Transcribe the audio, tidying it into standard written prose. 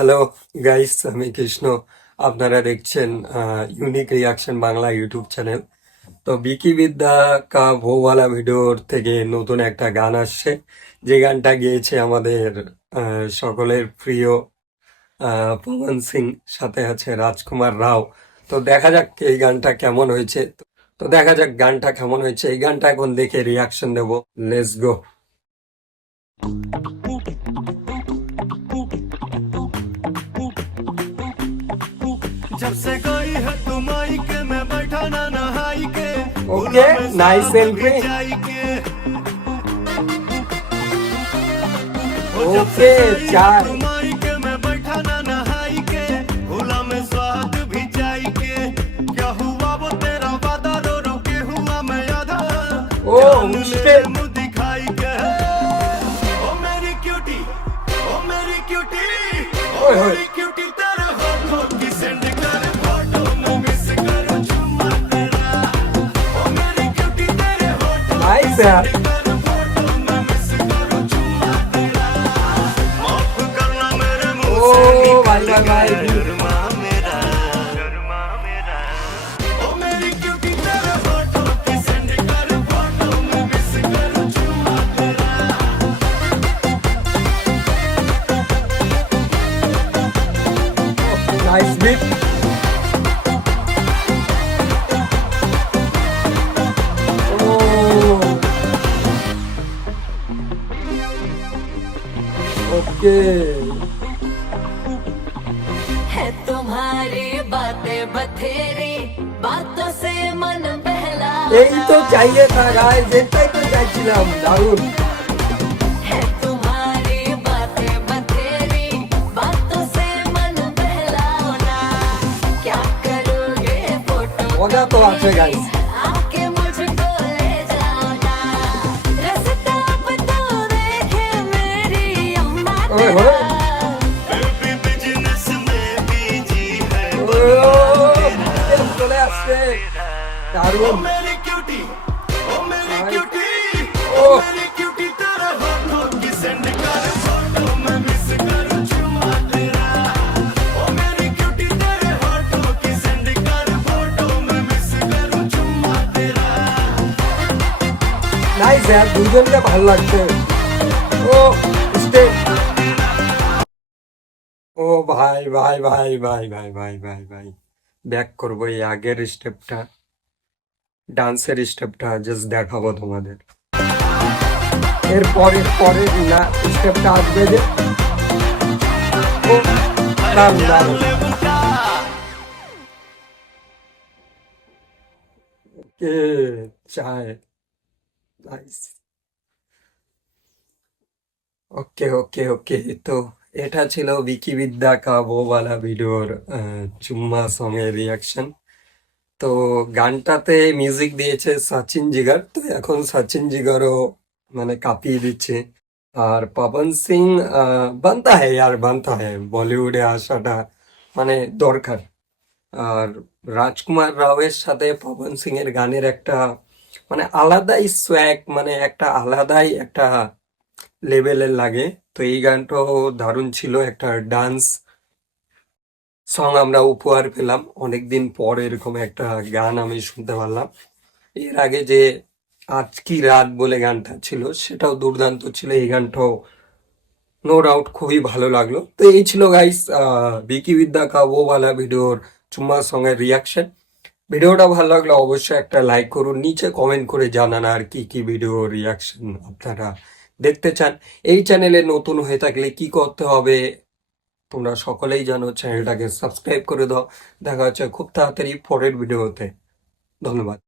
Hello guys, আমি কৃষ্ণ। আপনারা দেখছেন unique reaction Bangla YouTube channel. তো বিকি বিদ্যা কা ভোওয়ালা ভিডিওর থেকে নতুন একটা গান আসছে, যে গানটা গেয়েছে আমাদের সকলের প্রিয় পবন সিং, সাথে আছে রাজকুমার রাও। তো দেখা যাক এই গানটা কেমন হয়েছে। তো দেখা যাক গানটা কেমন হয়েছে, এই গানটা এখন দেখে রিয়াকশন দেবো। Let's go. जब से गई है तुम आई के मैं बैठा ना नहाई के ओके, नाइस एंट्री। ओके, चाय। तुम आई के मैं बैठा ना नहाई के भूला में स्वाद भी जाई के क्या हुआ वो तेरा वादा रो रो के हुआ मैं आधा ओ मुश्किल। मुंह दिखाई के ओ मेरी क्यूटी ओ ओए होए। मेरी क्यूटी तेरे होठों की सेंड कर फोटो में मिस करूं चुम्मा तेरा ओ मेरी क्यूटी तेरे होठों नाइस यार। कर फोटो में मिस करूं चुम्मा तेरा माफ करना मेरे मुंह ओ से भाई निकल भाई गया भाई। शर्मा मेरा ओ मेरी क्यूटी तेरे होठों की सेंड कर फोटो में मिस करूं चुम्मा तेरा नाइस बीट। ओके, है तुम्हारी बातें बथेरी बातों से मन बहला এই তো চাইয়ে था গাইস, এটাই তো চাইছিলাম। দারুণ। है तुम्हारी बातें बथेरी बातों से मन बहलाना क्या करोगे फोटो মজা তো আছে গাইস। आके मुझको ले जाओ ना रास्ता अब तो देखे मेरी अम्मा ओए होए। बेबी बिजनेस में बीजी है ও, চলে আসছে। ओ দারুণ। मेरी क्यूटी ओ मेरी भाई। क्यूटी ओ। ओ मेरी क्यूटी तेरे होठों की सेंड कर फोटो में मिस करूं चुम्मा तेरा ओ मेरी क्यूटी तेरे होठों की सेंड कर फोटो में मिस करूं चुम्मा तेरा নাইস यार, দুজনকে ভালো লাগছে। ও স্টেপ। ও ভাই ভাই ভাই ভাই ভাই ভাই ভাই ভাই, ব্যাক করবো। এই আগের স্টেপটা, ডান্সের স্টেপটা জাস্ট দেখাবো তোমাদের। এর পরের পরের না স্টেপটা আসবে যে, ও দারুণ দারুণ। কে চায়। নাইস। ওকে ওকে ওকে। তো এটা ছিল বিকি বিদ্যা কা বোওয়ালা ভিডিওর চুম্মা সং এর রিয়াকশন। তো গানটাতে মিউজিক দিয়েছে সচিন জিগার। তো এখন সচিন জিগারও মানে কাঁপিয়ে দিচ্ছে। আর পবন সিং, বানতা হ্যায় ইয়ার, বানতা হ্যায়, বলিউডে আসাটা মানে দরকার। আর রাজকুমার রাওয়ের সাথে পবন সিং এর গানের একটা মানে আলাদাই সোয়াগ, মানে একটা আলাদাই একটা লেভেলের লাগে। তো এই গানটাও দারুণ ছিল, একটা ডান্স সং আমরা উপহার পেলাম। অনেকদিন পর এরকম একটা গান আমি শুনতে পারলাম। এর আগে যে আজ কি রাত বলে গানটা ছিল, সেটাও দুর্দান্ত ছিল। এই গানটাও নো ডাউট খুবই ভালো লাগলো। তো এই ছিল গাইস বিকি বিদ্যা কা ও ওয়ালা ভিডিওর চুম্মা সং এর রিয়াকশন। ভিডিওটা ভালো লাগলে অবশ্যই একটা লাইক করুন, নিচে কমেন্ট করে জানান আর কি কি ভিডিও রিয়াকশন আপনারা দেখতে চান। এই চ্যানেলে নতুন হয়ে থাকলে কি করতে হবে তোমরা সকলেই জানো, চ্যানেলটাকে সাবস্ক্রাইব করে দাও। দেখা হচ্ছে খুব তাড়াতাড়ি পরের ভিডিওতে। ধন্যবাদ।